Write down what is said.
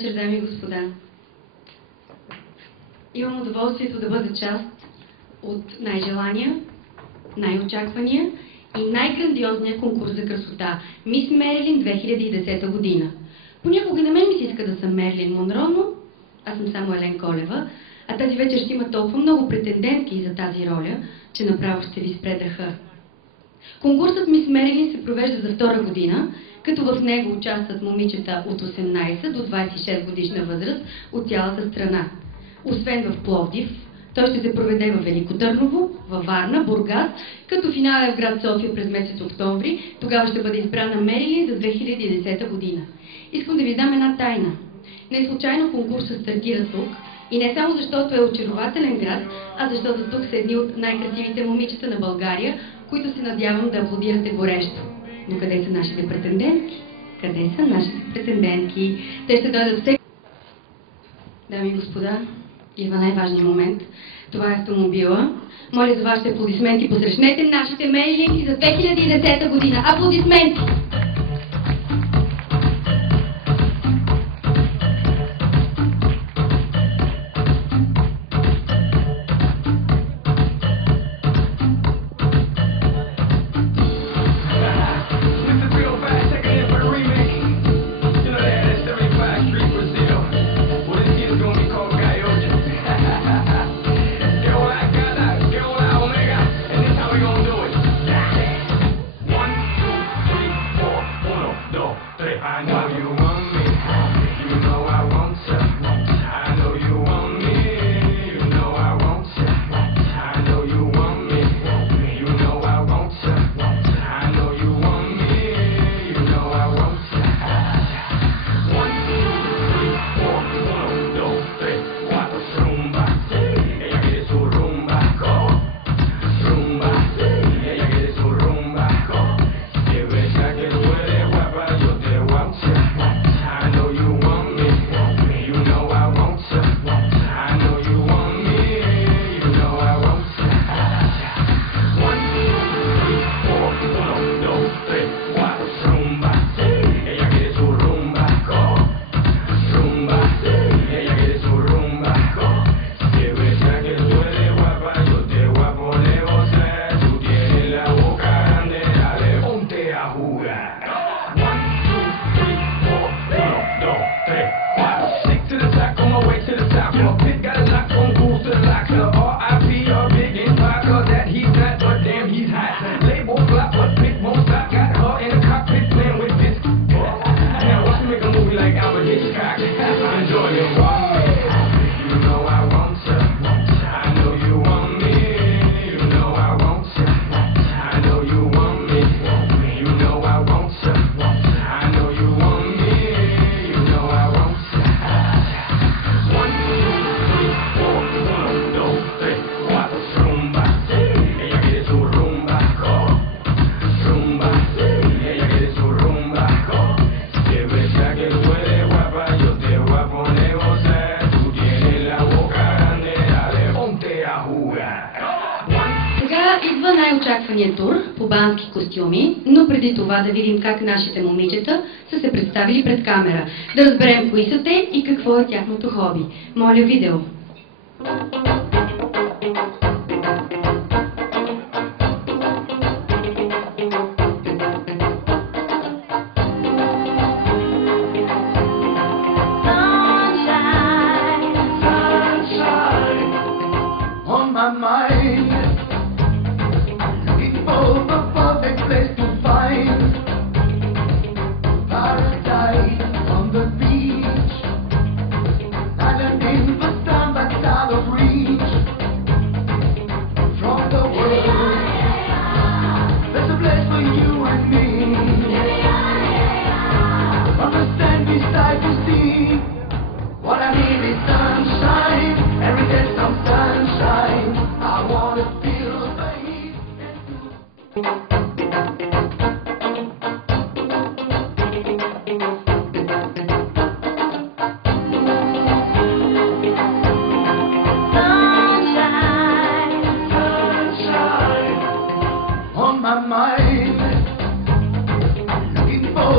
вечер, дами и господа. Имам удоволствието да бъда част от най-желания, най-очаквания и най-грандиозния конкурс за красота Мис Мерилин 2010 година. Понякога на мен ми се иска да съм Мерлин Монро, но аз съм само Елен Колева, а тази вечер ще има толкова много претендентки за тази роля, че направо ще ви спре дъха. Конкурсът Мис Мерилин се провежда за втора година, като в него участват момичета от 18 до 26 годишна възраст от цялата страна. Освен в Пловдив, той ще се проведе в Велико Търново, във Варна, Бургас, като финал е в град София през месец октомври. Тогава ще бъде избрана Мерилин за 2010 година. Искам да ви дам една тайна. Не случайно конкурсът стартира тук, и не само защото е очарователен град, а защото тук са едни от най-красивите момичета на България, които се надявам да аплодирате горещо. Но къде са нашите претендентки? Къде са нашите претендентки? Те ще дойдат всеки... Дами и господа, идва най-важният момент. Това е автомобила. Моля за вашите аплодисменти. Посрещнете нашите Мерилинки за 2010 година. Аплодисменти! I know you want me, you know I want to. I know you want me, you know I want to. I know you want me, you know I want to. I know you want me, you know I want to. 1, 2, 3, 4, 1, 2, 3, 4, rumba. Ella quiere su rumba, go. Rumba, ella quiere su rumba, go. Que besa que duele, guapa, yo te want to. I know you want me, you know I want to. I know you want me, you know I want to. 1, 2, 3, 4, 1, 2, 3, 4, rumba. Ella quiere su rumba, go. Rumba, ella quiere su rumba, go. Que besa que duele, guapa, yo te voy a poner gozar. Tú tienes la boca grande, dale, ponte a jugar. 1, 2, 3, 4, 1, 2, 3, 4. Stick to the top, on my way to the top. My pit got a lock on rules to the lock. The R.I.P. or big in vodka that he's not, but damn he's hot. Label flop, but pick won't stop. Got her in the cockpit playing with this. Now watch me make a movie like Albert Hitchcock. Enjoy it, want me. You know I want to. I know you want me. You know I want to. I know you want me. You know I want to. I know you want me. You know I want to. 1, 2, 3, 4, 1, 2, 3, 4, rumba. Ella quiere su rumba, go. Rumba, ella quiere su rumba, go. Que besa que duele, guapa, yo te voy a poner gozar. Tú tienes la boca grande, dale, ponte a jugar. Сега идва най-очакваният тур по бански костюми, но преди това да видим как нашите момичета са се представили пред камера. Да разберем кои са те и какво е тяхното хоби. Моля, видео! Sunshine on my mind, looking for the perfect place to find paradise on the beach, island in the sun that's out of reach from the world. There's a place for you and me. Understand me sight to see. What I need is sunshine. Every day some sunshine. I wanna feel the heat. Sunshine, sunshine on my mind. Looking for